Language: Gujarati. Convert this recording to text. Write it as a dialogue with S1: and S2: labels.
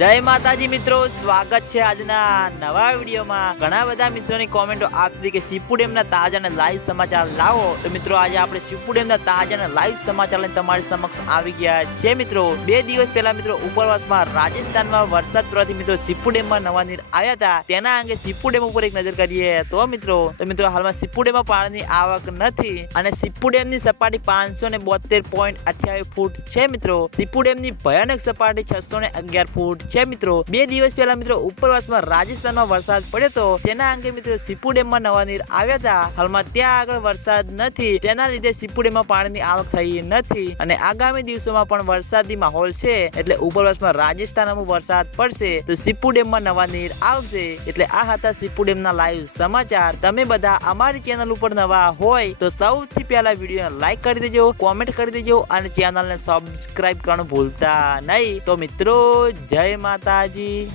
S1: જય માતાજી મિત્રો, સ્વાગત છે આજના નવા વિડીયોમાં. ઘણા બધા મિત્રોની કોમેન્ટો આપતી કે સીપુ ડેમના તાજા અને લાઈવ સમાચાર લાવો. તો મિત્રો, આજે આપણે સીપુ ડેમના તાજા અને લાઈવ સમાચાર લઈને તમારી સમક્ષ આવી ગયા છે મિત્રો. બે દિવસ પહેલા મિત્રો, ઉપરવાસમાં રાજસ્થાનમાં વરસાદ પડવાથી મિત્રો સીપુ ડેમમાં નવા નીર આવ્યા હતા. તેના અંગે સીપુ ડેમ ઉપર એક નજર કરીએ તો મિત્રો તો મિત્રો, હાલમાં સીપુ ડેમમાં પાણીની આવક નથી અને સીપુ ડેમની સપાટી પાંચસો ને બોતેર પોઈન્ટ અઠ્યાવીસ ફૂટ છે મિત્રો. સીપુ ડેમની ભયાનક સપાટી છસો ને અગિયાર ફૂટ છે મિત્રો. બે દિવસ પહેલા મિત્રો ઉપરવાસમાં રાજસ્થાનમાં વરસાદ પડ્યો હતો. તેના અંગે મિત્રો સીપુ ડેમમાં નવા નીર આવ્યા હતા. હાલમાં ત્યાં આગળ વરસાદ નથી. તેના લીધે સીપુ ડેમમાં પાણીની આવક થઈ નથી અને આગામી દિવસોમાં પણ વરસાદી માહોલ છે. એટલે ઉપરવાસમાં રાજસ્થાનમાં વરસાદ પડશે તો સીપુ ડેમમાં નવા નીર આવશે. એટલે આ હતા સીપુ ડેમના લાઈવ સમાચાર. તમે બધા અમારી ચેનલ ઉપર નવા હોય તો સૌથી પહેલા વીડિયો લાઈક કરી દેજો, કોમેન્ટ કરી દેજો અને ચેનલને સબસ્ક્રાઇબ કરવાનું ભૂલતા નહીં. તો મિત્રો, જય માતાજી